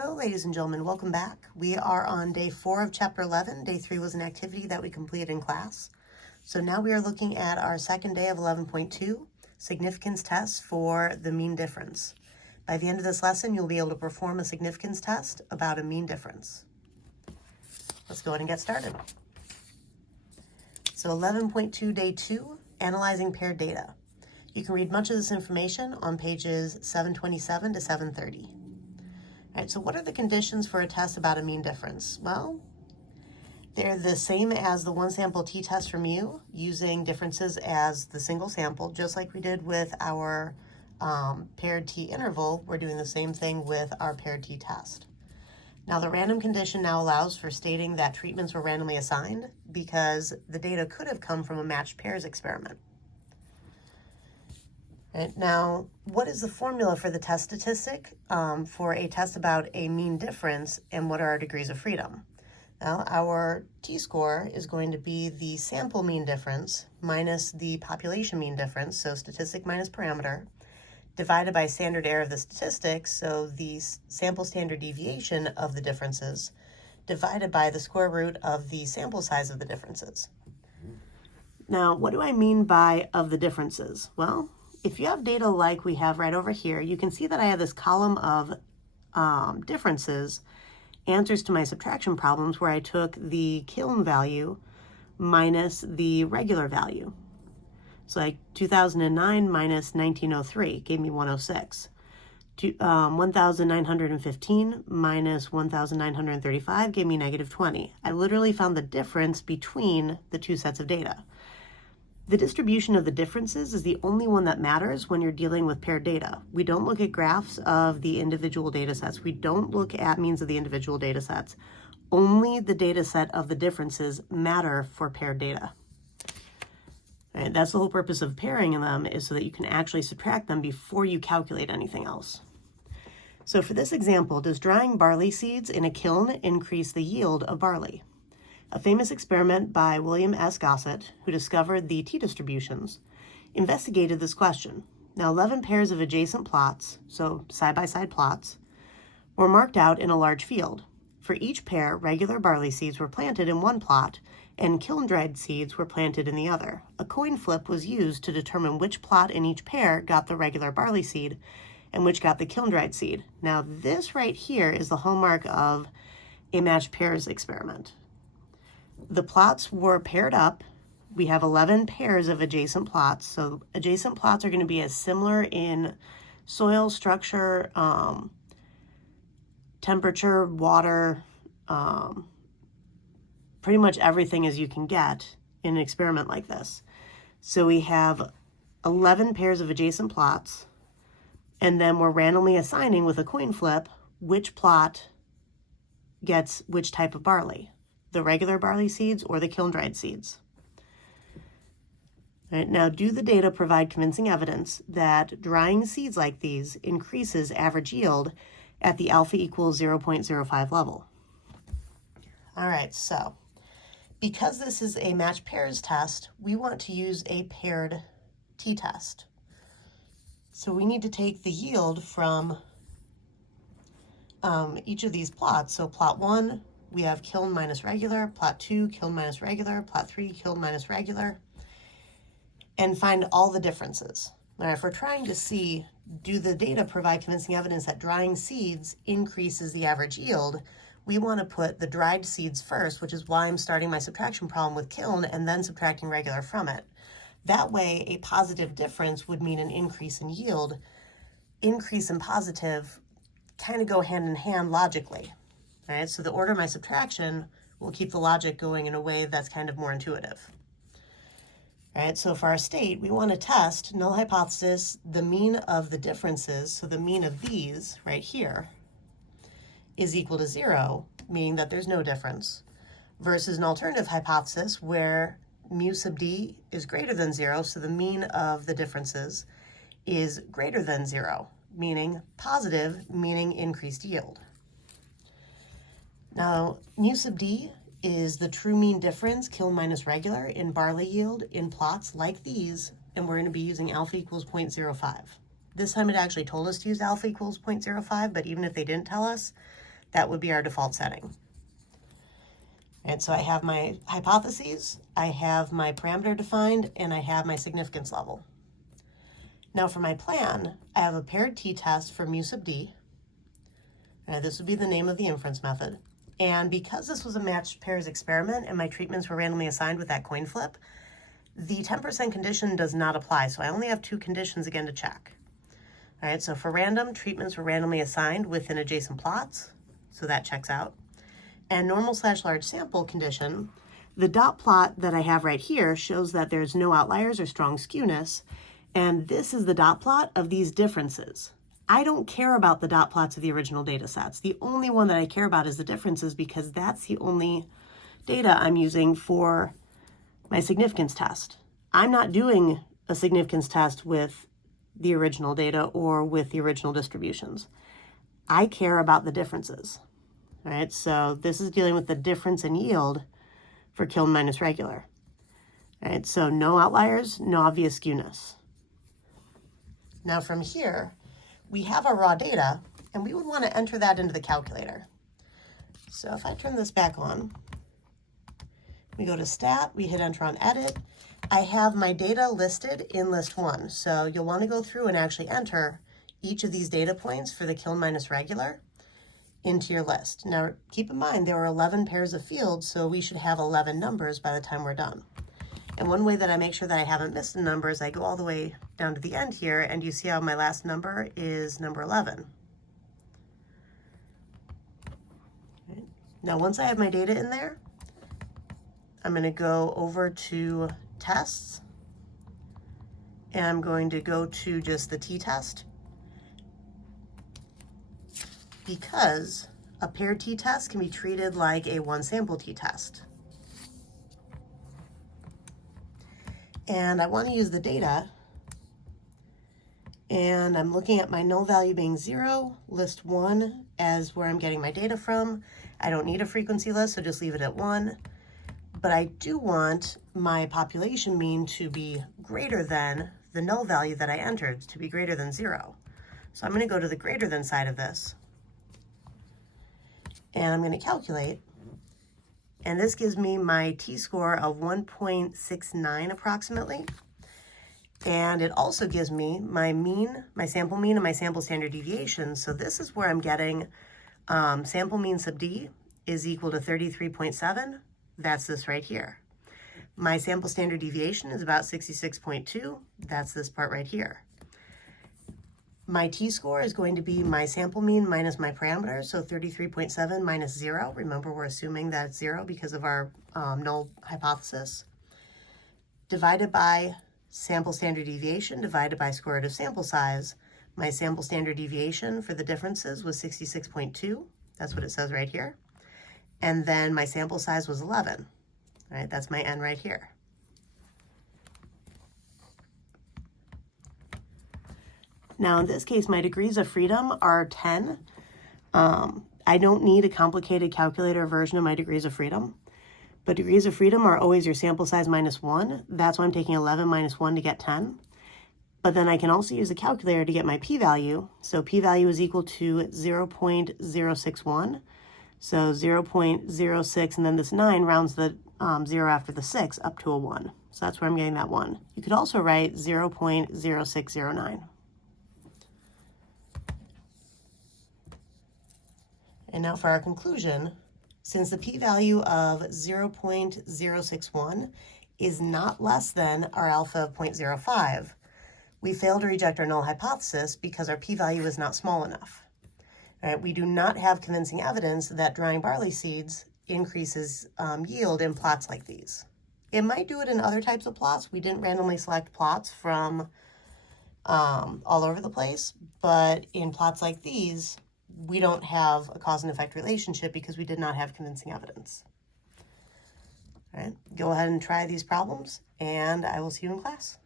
Hello, ladies and gentlemen, welcome back. We are on day 4 of chapter 11. Day 3 was an activity that we completed in class. So now we are looking at our second day of 11.2, significance tests for the mean difference. By the end of this lesson, you'll be able to perform a significance test about a mean difference. Let's go ahead and get started. So 11.2, day 2, analyzing paired data. You can read much of this information on pages 727 to 730. All right, so what are the conditions for a test about a mean difference? Well, they're the same as the one sample t-test from you, using differences as the single sample, just like we did with our paired t-interval. We're doing the same thing with our paired t-test. Now, the random condition now allows for stating that treatments were randomly assigned because the data could have come from a matched pairs experiment. Right, now, what is the formula for the test statistic for a test about a mean difference, and what are our degrees of freedom? Well, our t-score is going to be the sample mean difference minus the population mean difference, so statistic minus parameter, divided by standard error of the statistics, so the sample standard deviation of the differences, divided by the square root of the sample size of the differences. Now, what do I mean by of the differences? Well, if you have data like we have right over here, you can see that I have this column of differences, answers to my subtraction problems, where I took the Kiln value minus the regular value. So like 2009 minus 1903 gave me 106. 1915 minus 1935 gave me negative 20. I literally found the difference between the two sets of data. The distribution of the differences is the only one that matters when you're dealing with paired data. We don't look at graphs of the individual data sets. We don't look at means of the individual data sets. Only the data set of the differences matter for paired data. Right, that's the whole purpose of pairing them, is so that you can actually subtract them before you calculate anything else. So for this example, does drying barley seeds in a kiln increase the yield of barley? A famous experiment by William S. Gossett, who discovered the t-distributions, investigated this question. Now, 11 pairs of adjacent plots, so side-by-side plots, were marked out in a large field. For each pair, regular barley seeds were planted in one plot, and kiln-dried seeds were planted in the other. A coin flip was used to determine which plot in each pair got the regular barley seed and which got the kiln-dried seed. Now, this right here is the hallmark of a matched pairs experiment. The plots were paired up. We have 11 pairs of adjacent plots. So adjacent plots are going to be as similar in soil, structure, temperature, water, pretty much everything as you can get in an experiment like this. So we have 11 pairs of adjacent plots, and then we're randomly assigning with a coin flip which plot gets which type of barley, the regular barley seeds or the kiln-dried seeds. All right, now, do the data provide convincing evidence that drying seeds like these increases average yield at the alpha equals 0.05 level? All right, so because this is a matched pairs test, we want to use a paired t-test. So we need to take the yield from each of these plots. So plot 1, we have kiln minus regular, plot 2, kiln minus regular, plot 3, kiln minus regular, and find all the differences. Now, if we're trying to see, do the data provide convincing evidence that drying seeds increases the average yield, we want to put the dried seeds first, which is why I'm starting my subtraction problem with kiln and then subtracting regular from it. That way, a positive difference would mean an increase in yield. Increase and positive kind of go hand in hand logically. All right, so the order of my subtraction will keep the logic going in a way that's kind of more intuitive. All right, so for our state, we want to test null hypothesis, the mean of the differences, so the mean of these right here is equal to 0, meaning that there's no difference, versus an alternative hypothesis where mu sub d is greater than 0, so the mean of the differences is greater than 0, meaning positive, meaning increased yield. Now, mu sub d is the true mean difference, kiln minus regular, in barley yield in plots like these, and we're going to be using alpha equals 0.05. This time it actually told us to use alpha equals 0.05, but even if they didn't tell us, That would be our default setting. And so I have my hypotheses, I have my parameter defined, and I have my significance level. Now for my plan, I have a paired t-test for mu sub d. This would be the name of the inference method. And because this was a matched pairs experiment and my treatments were randomly assigned with that coin flip, the 10% condition does not apply. So I only have 2 conditions again to check. All right, so for random, treatments were randomly assigned within adjacent plots. So that checks out. And normal/large sample condition, the dot plot that I have right here shows that there's no outliers or strong skewness. And this is the dot plot of these differences. I don't care about the dot plots of the original data sets. The only one that I care about is the differences because that's the only data I'm using for my significance test. I'm not doing a significance test with the original data or with the original distributions. I care about the differences. All right, so this is dealing with the difference in yield for kiln minus regular. All right, so no outliers, no obvious skewness. Now from here, we have our raw data, and we would want to enter that into the calculator. So if I turn this back on, we go to stat, we hit enter on edit. I have my data listed in list 1. So you'll want to go through and actually enter each of these data points for the kiln minus regular into your list. Now keep in mind there were 11 pairs of fields, so we should have 11 numbers by the time we're done. And one way that I make sure that I haven't missed a number is I go all the way down to the end here, and you see how my last number is number 11. Okay. Now once I have my data in there, I'm going to go over to tests, and I'm going to go to just the t-test, because a paired t-test can be treated like a one sample t-test. And I want to use the data, and I'm looking at my null value being 0, list 1 as where I'm getting my data from. I don't need a frequency list, so just leave it at 1. But I do want my population mean to be greater than the null value that I entered, to be greater than 0. So I'm going to go to the greater than side of this, and I'm going to calculate. And this gives me my t-score of 1.69 approximately. And it also gives me my mean, my sample mean, and my sample standard deviation. So this is where I'm getting sample mean sub d is equal to 33.7. That's this right here. My sample standard deviation is about 66.2. That's this part right here. My t-score is going to be my sample mean minus my parameter, so 33.7 minus 0. Remember, we're assuming that's 0 because of our null hypothesis. Divided by sample standard deviation, divided by square root of sample size. My sample standard deviation for the differences was 66.2. That's what it says right here. And then my sample size was 11. All right, that's my n right here. Now in this case, my degrees of freedom are 10. I don't need a complicated calculator version of my degrees of freedom, but degrees of freedom are always your sample size minus 1. That's why I'm taking 11 minus 1 to get 10. But then I can also use the calculator to get my p-value. So p-value is equal to 0.061. So 0.06, and then this 9 rounds the 0 after the 6 up to a 1. So that's where I'm getting that 1. You could also write 0.0609. And now for our conclusion, since the p-value of 0.061 is not less than our alpha of 0.05, we fail to reject our null hypothesis because our p-value is not small enough. All right, we do not have convincing evidence that drying barley seeds increases yield in plots like these. It might do it in other types of plots. We didn't randomly select plots from all over the place, but in plots like these, we don't have a cause and effect relationship because we did not have convincing evidence. All right, go ahead and try these problems, and I will see you in class.